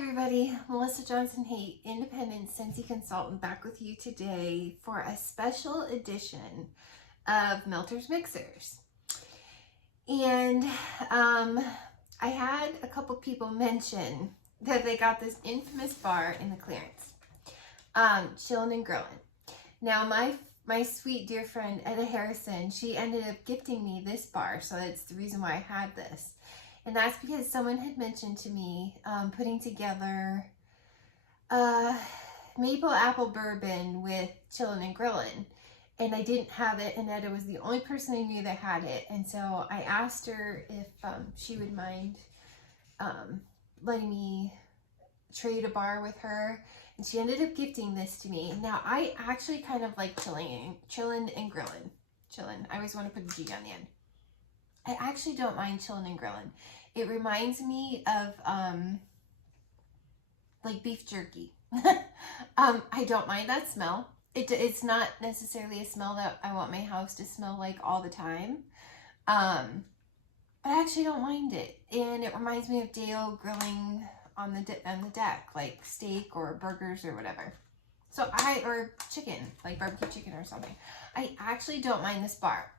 everybody, Melissa Johnson Haight, independent Scentsy consultant, back with you today for a special edition of Melter's Mixers. And I had a couple people mention that they got this infamous bar in the clearance, Chillin and Grillin. Now my sweet dear friend Etta Harrison, she ended up gifting me this bar, so that's the reason why I had this. And that's because someone had mentioned to me putting together maple apple bourbon with Chillin and Grillin. And I didn't have it, and Etta was the only person I knew that had it. And so I asked her if she would mind letting me trade a bar with her. And she ended up gifting this to me. Now, I actually kind of like Chillin and Grillin. Chillin. I always want to put a G on the end. I actually don't mind Chillin and Grillin. It reminds me of like beef jerky. I don't mind that smell. It's not necessarily a smell that I want my house to smell like all the time. But I actually don't mind it. And it reminds me of Dale grilling on the deck, like steak or burgers or whatever. So or chicken, like barbecue chicken or something. I actually don't mind this bar.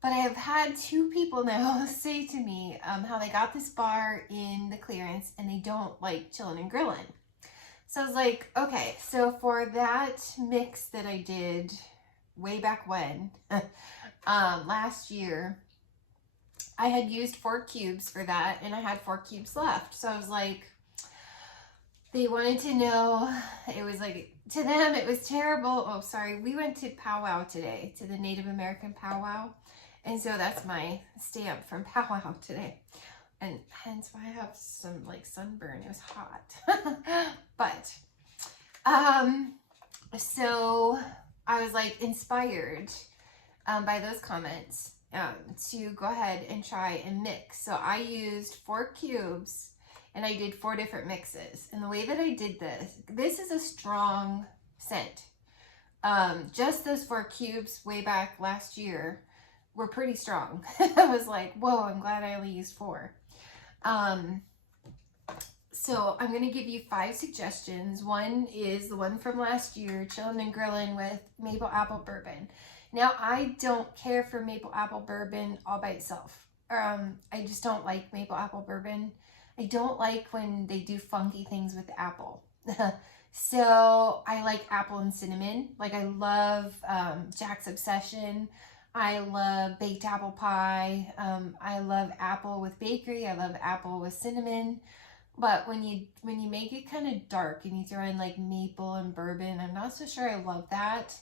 But I have had two people now say to me how they got this bar in the clearance and they don't like Chillin and Grillin. So I was like, okay, so for that mix that I did way back when, last year, I had used 4 cubes for that and I had 4 cubes left. So I was like, they wanted to know, it was like, to them it was terrible. Oh, sorry, we went to powwow today, to the Native American powwow. And so that's my stamp from powwow today. And hence why I have some like sunburn. It was hot. But, so I was like inspired by those comments to go ahead and try and mix. So I used 4 cubes and I did 4 different mixes. And the way that I did this is a strong scent. Just those 4 cubes way back last year were pretty strong. I was like, whoa, I'm glad I only used 4. So I'm going to give you 5 suggestions. One is the one from last year, Chillin and Grillin with maple apple bourbon. Now, I don't care for maple apple bourbon all by itself. I just don't like maple apple bourbon. I don't like when they do funky things with the apple. So I like apple and cinnamon. Like I love Jack's Obsession. I love baked apple pie. I love apple with bakery. I love apple with cinnamon. But when you make it kind of dark and you throw in like maple and bourbon, I'm not so sure I love that.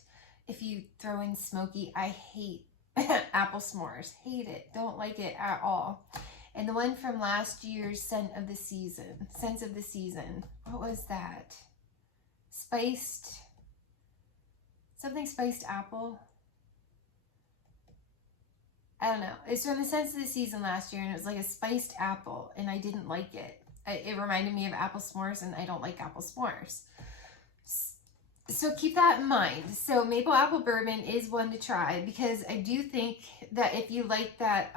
If you throw in smoky, I hate apple s'mores. Hate it. Don't like it at all. And the one from last year's Scents of the Season. What was that? Something spiced apple. I don't know. It's from the Scents of the Season last year, and it was like a spiced apple, and I didn't like it. It reminded me of apple s'mores, and I don't like apple s'mores. So keep that in mind. So maple apple bourbon is one to try, because I do think that if you like that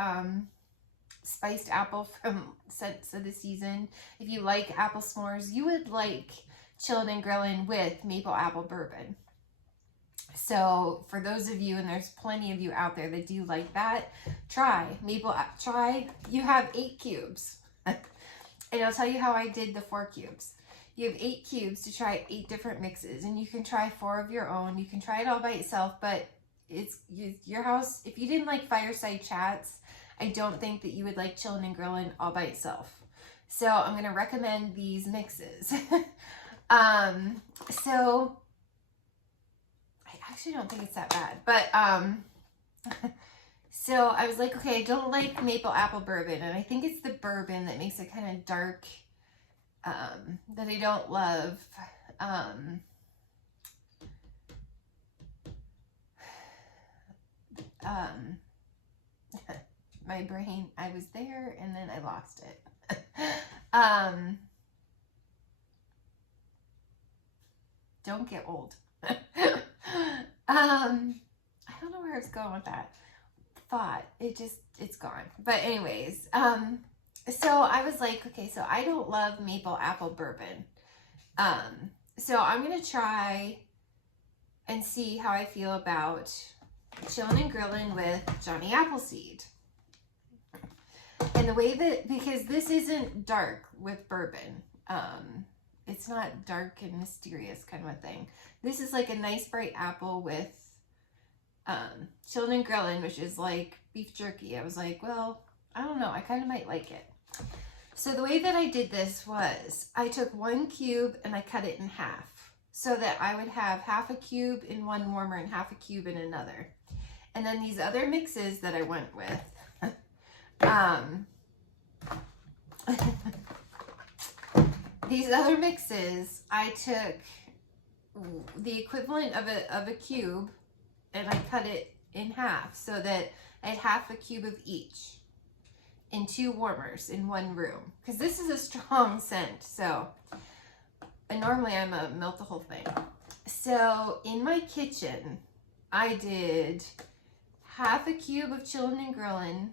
spiced apple from Scents of the Season, if you like apple s'mores, you would like Chillin and Grillin with maple apple bourbon. So for those of you, and there's plenty of you out there that do like that, you have 8 cubes. And I'll tell you how I did the 4 cubes. You have 8 cubes to try 8 different mixes, and you can try 4 of your own. You can try it all by itself, but it's your house. If you didn't like Fireside Chats, I don't think that you would like Chillin and Grillin all by itself. So I'm going to recommend these mixes. So I actually don't think it's that bad, but so I was like, okay, I don't like maple apple bourbon, and I think it's the bourbon that makes it kind of dark, that I don't love. My brain, I was there and then I lost it. Don't get old. I don't know where it's going with that thought. It's gone. But anyways, So I was like, okay, so I don't love maple apple bourbon. So I'm going to try and see how I feel about Chillin' and Grillin' with Johnny Appleseed. And the way that, because this isn't dark with bourbon. It's not dark and mysterious kind of a thing. This is like a nice bright apple with Chillin' and Grillin', which is like beef jerky. I was like, well, I don't know. I kind of might like it. So the way that I did this was I took 1 cube and I cut it in half so that I would have half a cube in one warmer and half a cube in another. And then these other mixes that I went with, these other mixes, I took the equivalent of a cube and I cut it in half so that I had half a cube of each in 2 warmers in 1 room. Because this is a strong scent, so, and normally I'm a melt the whole thing. So in my kitchen, I did half a cube of Chillin' and Grillin'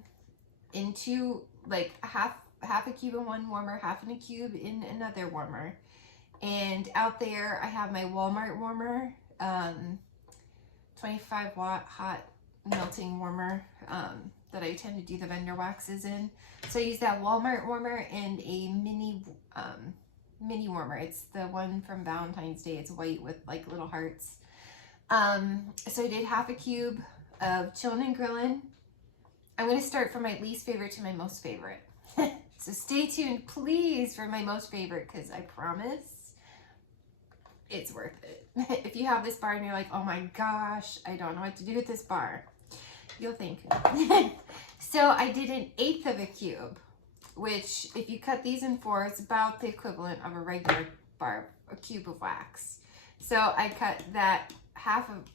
in 2, like half a cube in 1 warmer, half in a cube in another warmer. And out there I have my Walmart warmer, 25 watt hot melting warmer that I tend to do the vendor waxes in. So I use that Walmart warmer and a mini warmer. It's the one from Valentine's Day. It's white with like little hearts. So I did half a cube of Chillin' and Grillin'. I'm going to start from my least favorite to my most favorite. So stay tuned, please, for my most favorite, because I promise it's worth it. If you have this bar and you're like, oh my gosh, I don't know what to do with this bar, you'll thank me. So I did 1/8 of a cube, which if you cut these in 4, it's about the equivalent of a regular bar, a cube of wax. So I cut that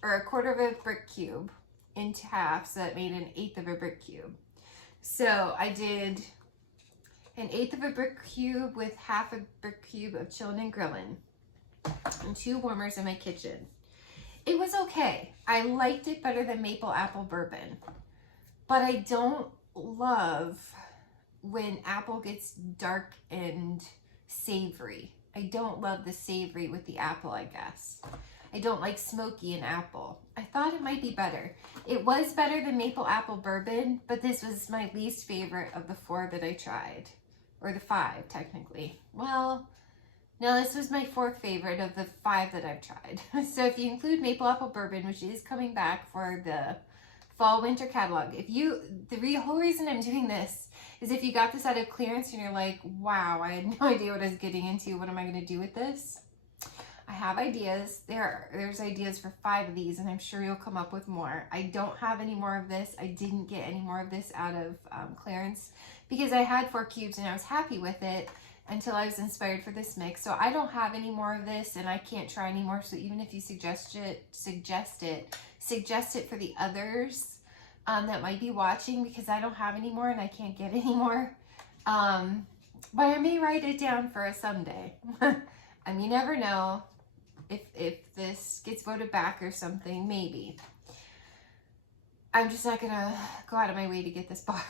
a quarter of a brick cube into half, so that made 1/8 of a brick cube. So I did 1/8 of a brick cube with half a brick cube of Chillin' and Grillin' and 2 warmers in my kitchen. It was okay. I liked it better than maple apple bourbon, but I don't love when apple gets dark and savory. I don't love the savory with the apple, I guess. I don't like smoky in apple. I thought it might be better. It was better than maple apple bourbon, but this was my least favorite of the 4 that I tried. Or the 5, technically. Well, no, this was my 4th favorite of the 5 that I've tried. So if you include maple apple bourbon, which is coming back for the fall winter catalog, the whole reason I'm doing this is if you got this out of clearance and you're like, wow, I had no idea what I was getting into. What am I going to do with this? I have ideas. There's ideas for 5 of these, and I'm sure you'll come up with more. I don't have any more of this. I didn't get any more of this out of clearance because I had 4 cubes and I was happy with it until I was inspired for this mix. So I don't have any more of this, and I can't try anymore. So even if you suggest it for the others that might be watching, because I don't have any more and I can't get any more. But I may write it down for a someday. I mean, you never know. If this gets voted back or something, maybe. I'm just not gonna go out of my way to get this bar.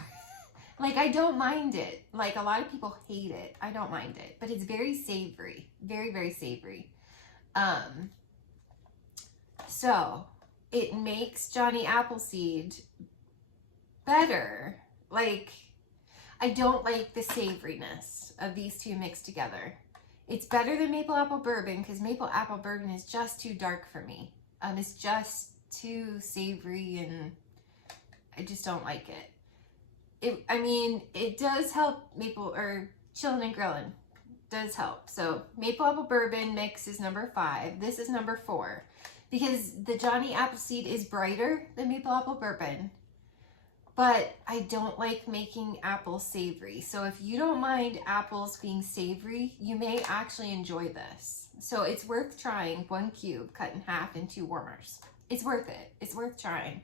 Like, I don't mind it. Like, a lot of people hate it. I don't mind it. But it's very savory. Very, very savory. So, it makes Johnny Appleseed better. Like, I don't like the savoriness of these 2 mixed together. It's better than maple apple bourbon because maple apple bourbon is just too dark for me. It's just too savory and I just don't like it. I mean, it does help Chillin' and Grillin' does help. So maple apple bourbon mix is number 5. This is number 4 because the Johnny Appleseed is brighter than maple apple bourbon. But I don't like making apples savory. So if you don't mind apples being savory, you may actually enjoy this. So it's worth trying. 1 cube cut in half in 2 warmers. It's worth it. It's worth trying.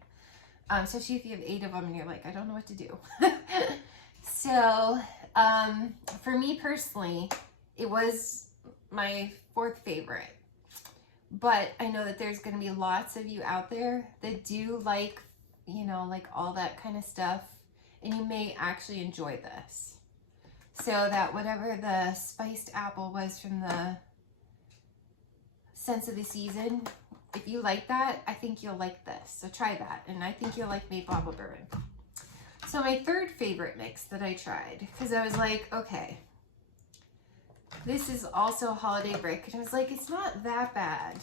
Especially if you have 8 of them and you're like, I don't know what to do. So for me personally, it was my 4th favorite. But I know that there's going to be lots of you out there that do like, you know, like all that kind of stuff, and you may actually enjoy this. so that whatever the spiced apple was from the scents of the season, if you like that, I think you'll like this. So try that, and I think you'll like maple apple bourbon. So my third favorite mix that I tried, because I was like, okay, this is also a holiday brick, and I was like, it's not that bad.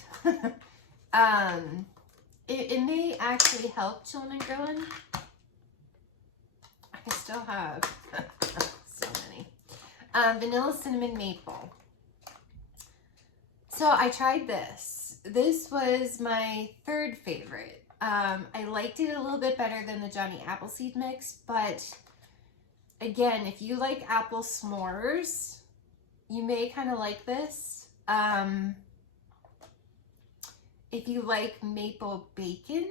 It may actually help Chillin and Grillin. I still have so many. Vanilla cinnamon maple. So I tried this. This was my third favorite. I liked it a little bit better than the Johnny Appleseed mix, but again, if you like apple s'mores, you may kind of like this. If you like maple bacon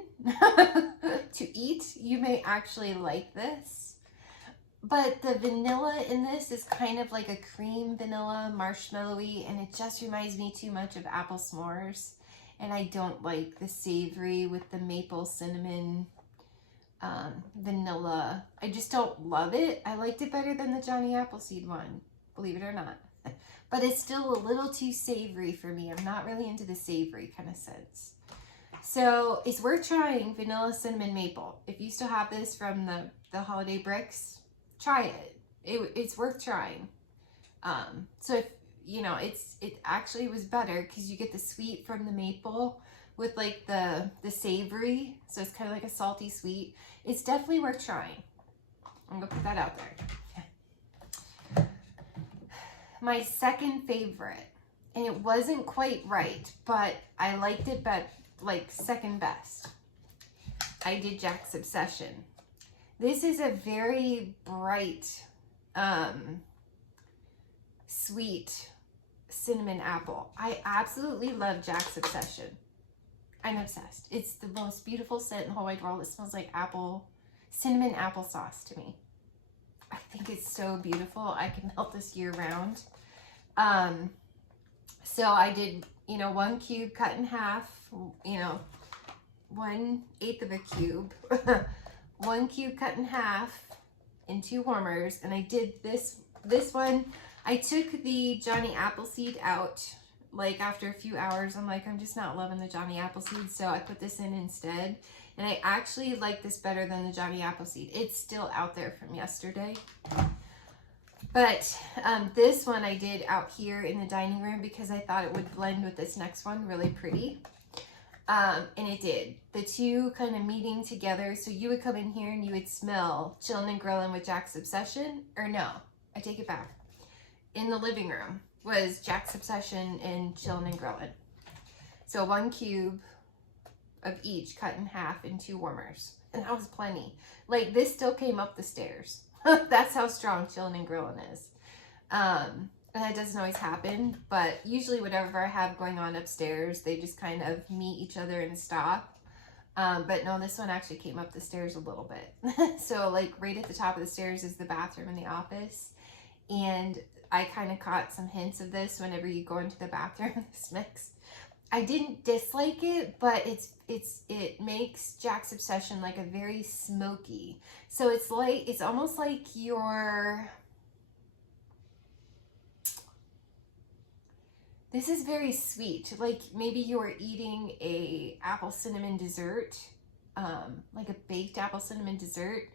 to eat, you may actually like this. But the vanilla in this is kind of like a cream vanilla, marshmallowy, and it just reminds me too much of apple s'mores. And I don't like the savory with the maple cinnamon vanilla. I just don't love it. I liked it better than the Johnny Appleseed one, believe it or not. But it's still a little too savory for me. I'm not really into the savory kind of scents. So it's worth trying vanilla cinnamon maple. If you still have this from the holiday bricks, try it. It's worth trying. So if you know, it actually was better because you get the sweet from the maple with like the savory. So it's kind of like a salty sweet. It's definitely worth trying. I'm gonna put that out there. My second favorite, and it wasn't quite right, but I liked it like second best. I did Jack's Obsession. This is a very bright, sweet cinnamon apple. I absolutely love Jack's Obsession. I'm obsessed. It's the most beautiful scent in the whole wide world. It smells like cinnamon applesauce to me. I think it's so beautiful. I can melt this year round. So I did, 1 cube cut in half, 1/8 of a cube, 1 cube cut in half in 2 warmers. And I did this one. I took the Johnny Appleseed out, like after a few hours. I'm like, I'm just not loving the Johnny Appleseed. So I put this in instead. And I actually like this better than the Johnny Appleseed. It's still out there from yesterday. But this one I did out here in the dining room because I thought it would blend with this next one really pretty. And it did. The two kind of meeting together. So you would come in here and you would smell Chillin and Grillin with Jack's Obsession. Or no, I take it back. In the living room was Jack's Obsession and Chillin and Grillin. So 1 cube of each cut in half in 2 warmers. And that was plenty. Like, this still came up the stairs. That's how strong Chillin and Grillin is. And that doesn't always happen, but usually whatever I have going on upstairs, they just kind of meet each other and stop. But no, this one actually came up the stairs a little bit. So like right at the top of the stairs is the bathroom and the office. And I kind of caught some hints of this whenever you go into the bathroom, this mix. I didn't dislike it, but it makes Jack's Obsession like a very smoky. So it's almost like this is very sweet. Like maybe you're eating a apple cinnamon dessert, like a baked apple cinnamon dessert,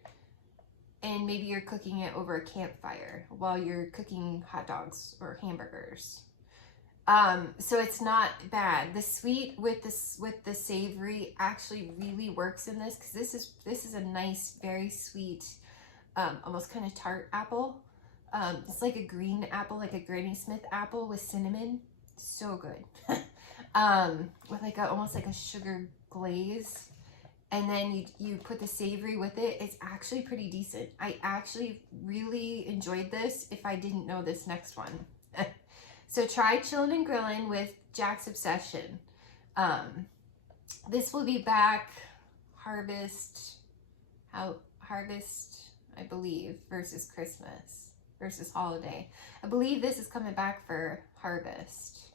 and maybe you're cooking it over a campfire while you're cooking hot dogs or hamburgers. So it's not bad. The sweet with the savory actually really works in this because this is a nice, very sweet, almost kind of tart apple. It's like a green apple, like a Granny Smith apple with cinnamon. So good. With like almost like a sugar glaze. And then you put the savory with it. It's actually pretty decent. I actually really enjoyed this if I didn't know this next one. So try Chillin and Grillin with Jack's Obsession. This will be back Harvest, I believe, versus Christmas, versus holiday. I believe this is coming back for Harvest.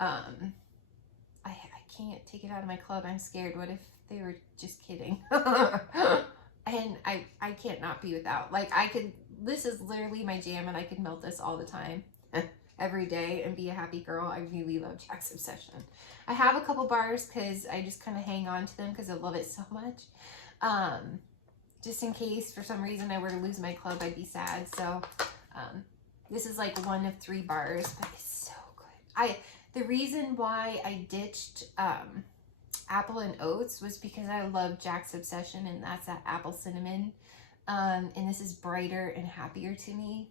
I can't take it out of my club. I'm scared. What if they were just kidding? And I can't not be without. Like, I could this is literally my jam, and I could melt this all the time. Every day and be a happy girl. I really love Jack's Obsession. I have a couple bars because I just kind of hang on to them because I love it so much. Just in case for some reason I were to lose my club, I'd be sad. So this is like 1 of 3 bars, but it's so good. The reason why I ditched apple and oats was because I love Jack's Obsession, and that's that apple cinnamon. And this is brighter and happier to me.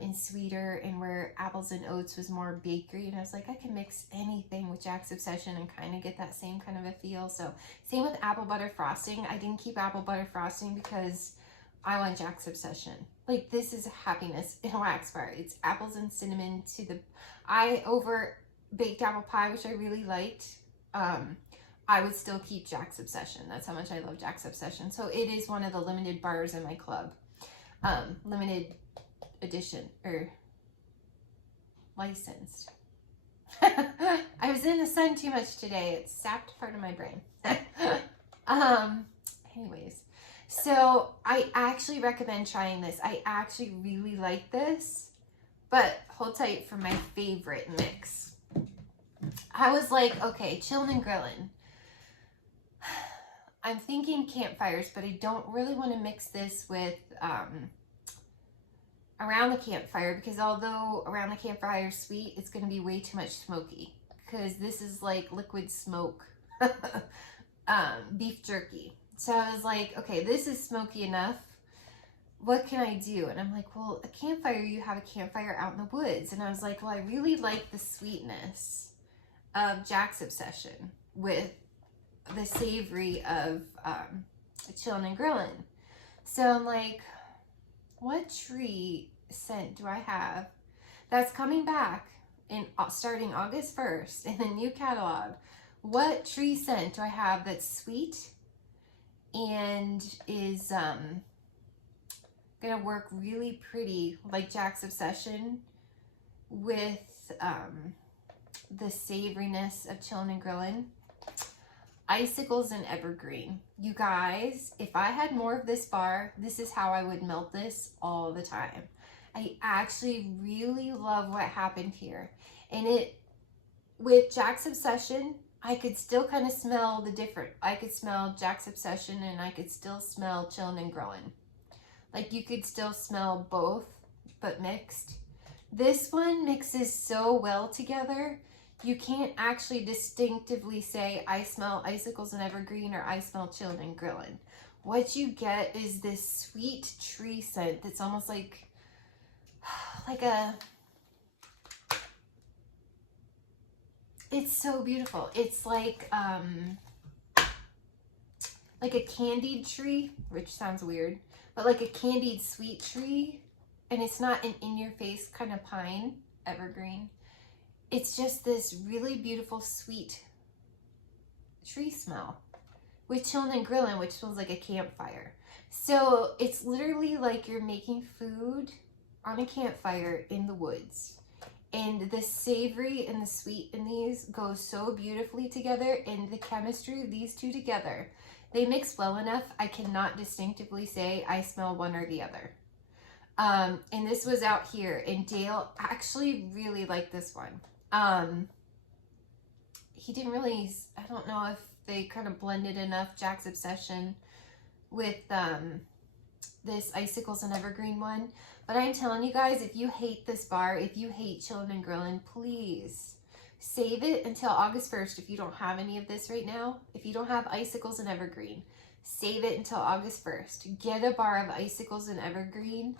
And sweeter, and where apples and oats was more bakery, and I was like, I can mix anything with Jack's Obsession and kind of get that same kind of a feel. So same with apple butter frosting. I didn't keep apple butter frosting because I want Jack's Obsession. Like, this is happiness in a wax bar. It's apples and cinnamon to the, over baked apple pie, which I really liked. I would still keep Jack's Obsession. That's how much I love Jack's Obsession. So it is one of the limited bars in my club. Limited edition, or licensed. I was in the sun too much today. It sapped part of my brain. Anyways, so I actually recommend trying this. I actually really like this, but hold tight for my favorite mix. I was like, okay, Chillin and Grillin. I'm thinking campfires, but I don't really want to mix this with around the campfire, because although around the campfire is sweet, it's going to be way too much smoky, because this is like liquid smoke beef jerky. So I was like, okay, this is smoky enough. What can I do? And I'm like, well, a campfire, you have a campfire out in the woods. And I was like, well, I really like the sweetness of Jack's Obsession with the savory of Chillin and Grillin. So I'm like, what tree scent do I have that's coming back in starting August 1st in the new catalog? What tree scent do I have that's sweet and is gonna work really pretty like Jack's Obsession with the savoriness of Chillin and Grillin? Icicles and evergreen. You guys, if I had more of this bar, this is how I would melt this all the time. I actually really love what happened here. And it, with Jack's Obsession, I could still kind of smell the different. I could smell Jack's Obsession and I could still smell Chillin and Grillin. Like, you could still smell both, but mixed. This one mixes so well together. You can't actually distinctively say, I smell icicles and evergreen, or I smell Chillin and Grillin. What you get is this sweet tree scent that's almost like a, it's so beautiful. It's like a candied tree, which sounds weird, but like a candied sweet tree. And it's not an in-your-face kind of pine, evergreen. It's just this really beautiful, sweet tree smell with Chillin and Grillin, which smells like a campfire. So it's literally like you're making food on a campfire in the woods. And the savory and the sweet in these go so beautifully together, and the chemistry of these two together, they mix well enough. I cannot distinctively say I smell one or the other. And this was out here, and Dale actually really liked this one. He didn't really, I don't know if they kind of blended enough Jack's Obsession with this Icicles and Evergreen one. But I'm telling you guys, if you hate this bar, if you hate Chillin and Grillin, please save it until August 1st if you don't have any of this right now. If you don't have Icicles and Evergreen, save it until August 1st. Get a bar of Icicles and Evergreen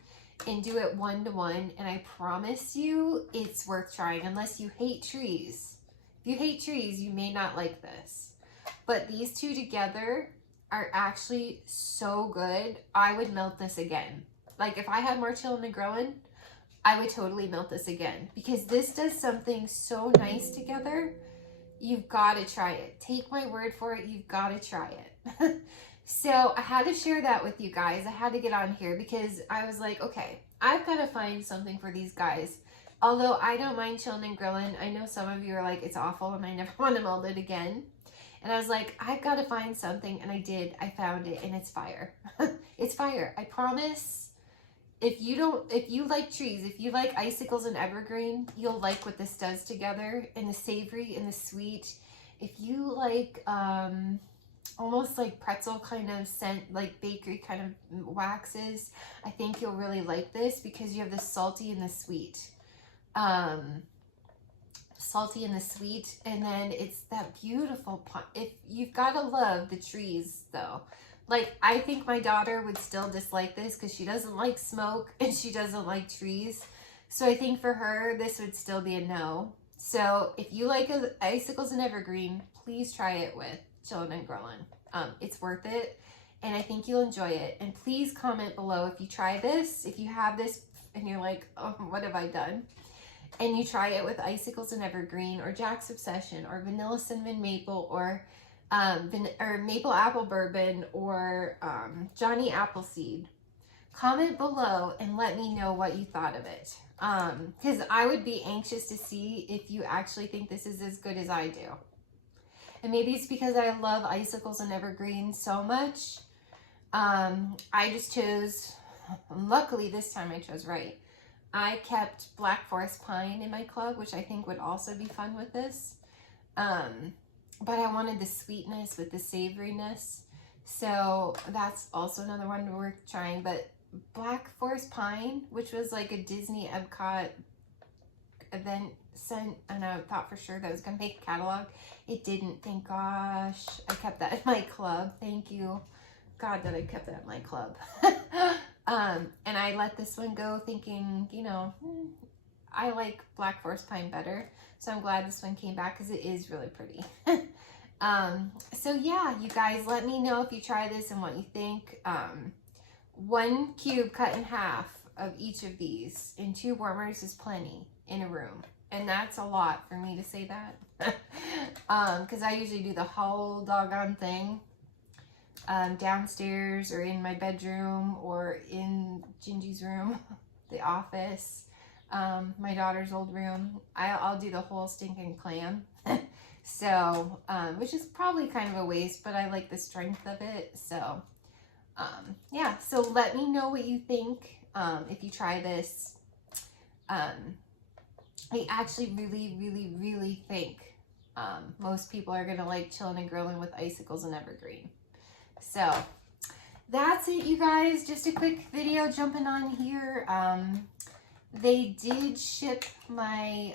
and do it 1-to-1, and I promise you it's worth trying, unless you hate trees. If you hate trees, you may not like this. But these two together are actually so good. I would melt this again. Like, if I had more Chillin and Grillin, I would totally melt this again, because this does something so nice together. You've got to try it. Take my word for it. You've got to try it. So I had to share that with you guys. I had to get on here because I was like, okay, I've got to find something for these guys. Although I don't mind Chillin and Grillin, I know some of you are like, it's awful and I never want to melt it again. And I was like, I've got to find something, and I did. I found it, and it's fire. It's fire. I promise. if you like trees, if you like icicles and evergreen, you'll like what this does together, and the savory and the sweet. If you like almost like pretzel kind of scent, like bakery kind of waxes, I think you'll really like this because you have the salty and the sweet. Salty and the sweet, and then it's that beautiful if you've got to love the trees though. Like, I think my daughter would still dislike this because she doesn't like smoke and she doesn't like trees. So I think for her, this would still be a no. So if you like icicles and evergreen, please try it with Chillin and Grillin. It's worth it, and I think you'll enjoy it. And please comment below if you try this, if you have this and you're like, oh, what have I done? And you try it with icicles and evergreen, or Jack's Obsession, or vanilla cinnamon maple, or maple apple bourbon, or Johnny Appleseed. Comment below and let me know what you thought of it. Because I would be anxious to see if you actually think this is as good as I do. And maybe it's because I love icicles and evergreen so much. I just chose, luckily this time I chose right. I kept Black Forest Pine in my club, which I think would also be fun with this. But I wanted the sweetness with the savoriness. So that's also another one worth trying. But Black Forest Pine, which was like a Disney Epcot event scent, and I thought for sure that was going to make a catalog. It didn't, thank gosh. I kept that in my club. Thank you, God, that I kept that in my club. And I let this one go thinking, you know, I like Black Forest Pine better. So I'm glad this one came back because it is really pretty. So yeah, you guys, let me know if you try this and what you think. 1 cube cut in half of each of these in 2 warmers is plenty in a room. And that's a lot for me to say that. Because I usually do the whole doggone thing. Downstairs or in my bedroom or in Gingy's room, the office, my daughter's old room. I'll do the whole stinking clam. So, which is probably kind of a waste, but I like the strength of it. So, yeah, so let me know what you think if you try this. I actually really think most people are going to like Chillin and Grillin with icicles and evergreen. So that's it, you guys. Just a quick video jumping on here. They did ship my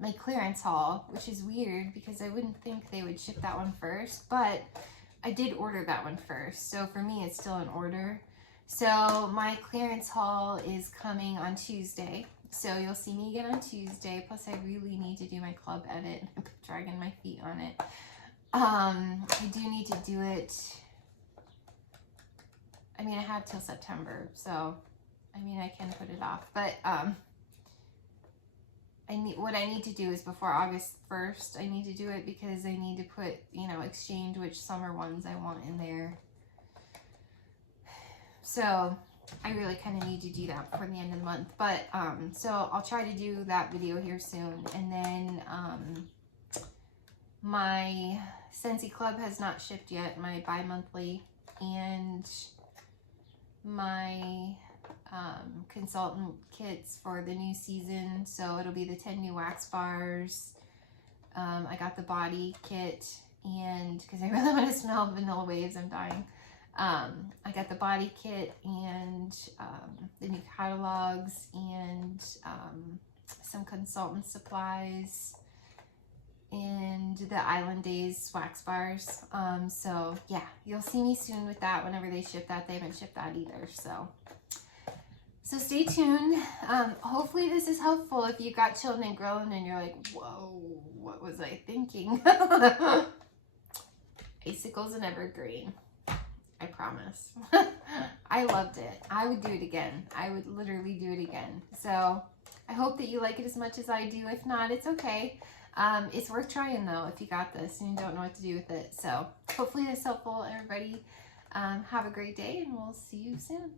my clearance haul, which is weird because I wouldn't think they would ship that one first, but I did order that one first. So for me, it's still an order. So my clearance haul is coming on Tuesday. So you'll see me again on Tuesday. Plus, I really need to do my club edit. I'm dragging my feet on it. I do need to do it. I mean, I have till September, so I mean, I can put it off. But what I need to do is before August 1st, I need to do it because I need to put, you know, exchange which summer ones I want in there. So I really kind of need to do that before the end of the month. But so I'll try to do that video here soon, and then my Scentsy Club has not shipped yet, my bi-monthly, and my consultant kits for the new season. So it'll be the 10 new wax bars. I got the body kit, and because I really want to smell Vanilla Waves, I'm dying. I got the body kit and the new catalogs and some consultant supplies and the Island Days wax bars. So yeah, you'll see me soon with that whenever they ship that. They haven't shipped that either, so stay tuned. Hopefully this is helpful if you got Chillin and Grillin and you're like, whoa, what was I thinking? Icicles and evergreen. I promise. I loved it. I would do it again. I would literally do it again. So I hope that you like it as much as I do. If not, it's okay. It's worth trying though if you got this and you don't know what to do with it. So hopefully this is helpful, everybody. Have a great day, and we'll see you soon.